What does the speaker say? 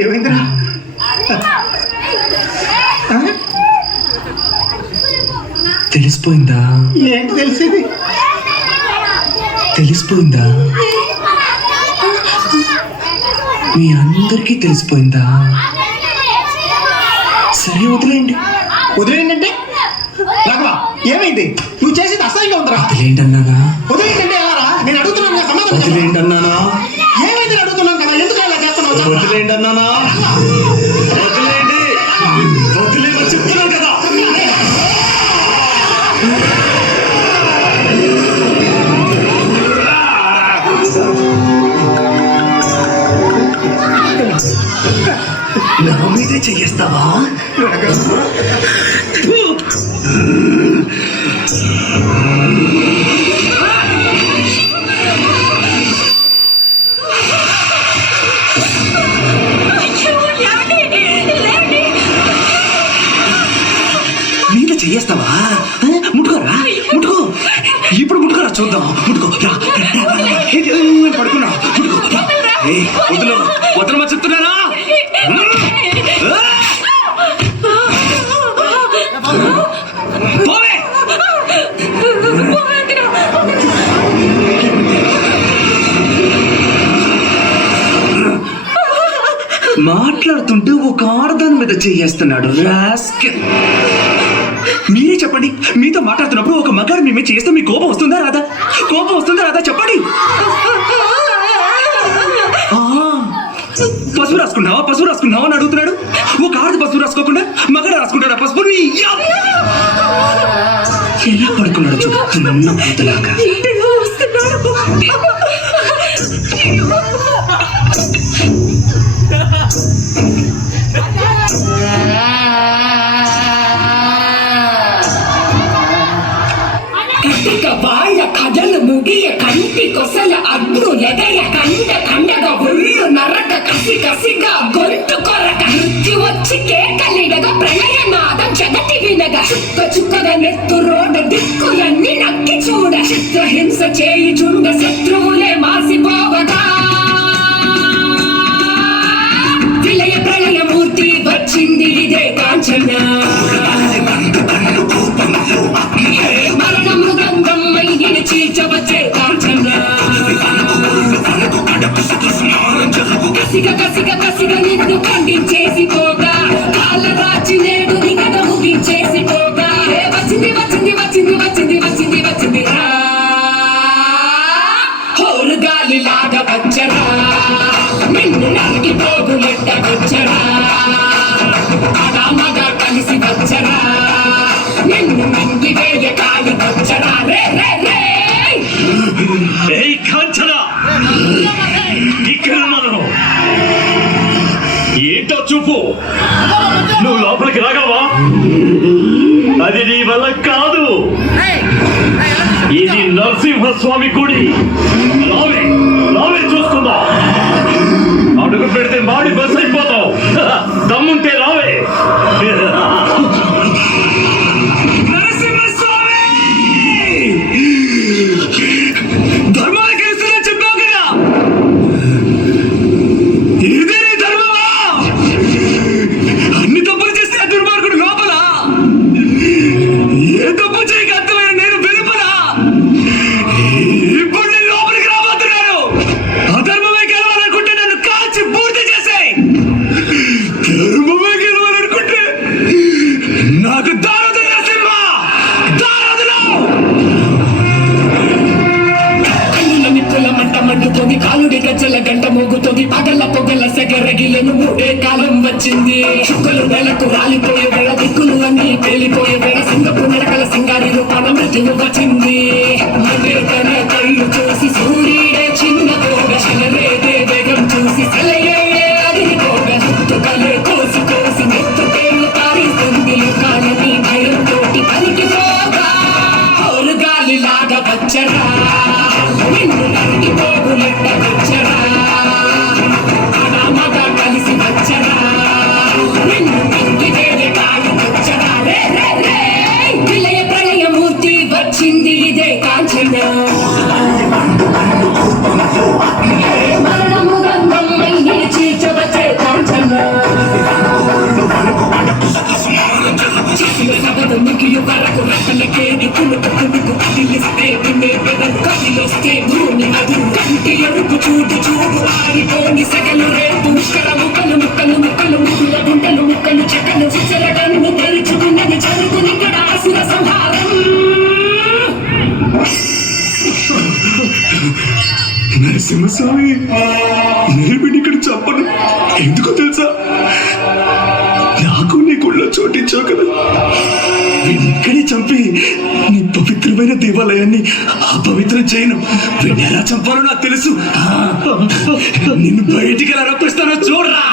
ఏమైందిరా? తెలిసిపోయిందా? ఏంటి తెలిసేది? తెలిసిపోయిందా? మీ అందరికీ తెలిసిపోయిందా? సరే వదిలేయండి. వదిలేయండి రాఘవా, ఏమైంది? నువ్వు చేసేది అసహ్యంగా ఉందిరా. వదిలేయండి అన్నానా? వదిలేయండి ఎలారా? నేను అడుగుతున్నాను కదా, సమాధానం చెప్పు. వదిలేయండి అన్నానా? ఏమైంది అడుగుతున్నాను కదా, ఎందుకు ఇలా చేస్తున్నావు? వదిలేయండి అన్నానా? వదిలేయండి, వదిలేయమని చెప్తున్నాను కదా. నా మీదే చెయ్యేస్తావా? మీద చెయ్యేస్తావా? ముట్టుకోరా, ముట్టుకో. ఇప్పుడు ముట్టుకోరా, చూద్దాం. ముట్టుకో, పడుకున్నా. ముట్టుకో. వదులు, వదలమని చెప్తున్నారా? మాట్లాడుతుంటే ఒక ఆడదాని మీద చేయేస్తున్నాడు. మీరే చెప్పండి, మీతో మాట్లాడుతున్నప్పుడు ఒక మగాడు మేమే చేస్తే మీ కోపం వస్తుందా రాదా? కోపం వస్తుందా రాదా చెప్పండి. పసుపు రాసుకున్నావా, పసుపు రాసుకున్నావా అని అడుగుతున్నాడు. ఒక ఆడది పసుపు రాసుకోకుండా మగాడు రాసుకుంటాడు ఆ పసుపు. ఎలా పడుకున్నాడు చూస్తున్న పూతలాగా. కటిక వాళ్ళ కథలు ముగియ కంటి కొసల అడ్డు ఎదయ కండ కండగా ఒళ్ళు నరక కసి కసిగా గొంతు కొరక మృత్యు వచ్చి కేకలిడగా ప్రళయనాదం జగతి వినగా చుక్క చుక్కగా నెత్తు రోడ దిక్కులన్నీ నక్కి చూడ చిత్రహింస చేయి చుండ శత్రువులే మాసిపోవగా విలయ ప్రళయమూర్తి వచ్చింది ఇదే కాంచన. మరణ మృగంగం మైని చీల్చవచ్చే కాంచన. కసిగ కసిగ కసిగ నిన్ను ఖండించేసి పోగా కాళ్ళ రాచి నేడు నిగడ ముగించేసి పోగా వచ్చింది వచ్చింది వచ్చింది వచ్చింది వచ్చింది వచ్చింది రా హోరు గాలి లాగా వచ్చరా నిన్ను నరికి పోగులెట్ట వచ్చరా అడా మగ కలిసి వచ్చరా నిన్ను మింగి వేయ కాలి వచ్చరా రే రే రే. ఏయ్ కాంచన, ఇక్కడ మనం ఏంటో చూపు. నువ్వు లోపలికి రాగలవా? అది నీ వల్ల కాదు. ఇది నరసింహస్వామి గుడి. రావే రావే చూస్తుందా. అడుగు పెడితే మాడి బస్ అయిపోతావు. దమ్ముంటే రావే. కాలుడి గజ్జల గంట మోగుతుంది పగల పొగల సెగరగిలను మూడే కాలం వచ్చింది. చుక్కలు నెలకు రాలిపోయే వేళ దిక్కులు అన్ని పేలిపోయే వేళ సింగపు నడకల సింగారి రూపాన మృత్యువు వచ్చింది. మరే తన కళ్ళు చూసి సూర్యుడే చిన్న పోగ శనరేదే వేగం చూసి సెలయే అదిరిపోగ తుకలే కోసి కోసి నెత్తు పేలు తారిస్తుంది కాలని భయం తోటి పలికిపోగా హోరు గాలి లాగా వచ్చరా నిన్ను నరికి పోగులెట్ట వచ్చరా అడా మగ కలిసి వచ్చరా నిన్ను మింగి వేయ కాలి వచ్చరా రే రే రే. విలయ ప్రళయమూర్తి వచ్చింది ఇదే కాంచన. మరణము రంగం మైని చీల్చవచ్చే కాంచన. కదిలిస్తే వినే పెదలు కదిలొస్తే భూమి అదురు కంటి ఎరుపు చూడు చూడు ఆరిపోని సెగలు రేపు ముక్కల ముక్కలు ముక్కలు ముక్కలు ముక్కుల గుంటలు ముక్కలు చెక్కలు చిచ్చల కన్ను తెరుచుకున్నది జరుగునిక్కడ అసుర సంహారం. నరసింహస్వామి నేను ఇక్కడ చెప్పను, ఎందుకో తెలుసా? నాకు నీ గుళ్ళో చోటించావు కదా, వీడిని ఇక్కడే చంపి నీ పవిత్రమైన దేవాలయాన్ని అపవిత్రం చేయను. వీడిని ఎలా చంపాలో నాకు తెలుసు. నిన్ను బయటికి ఎలా రప్పిస్తానో చూడరా.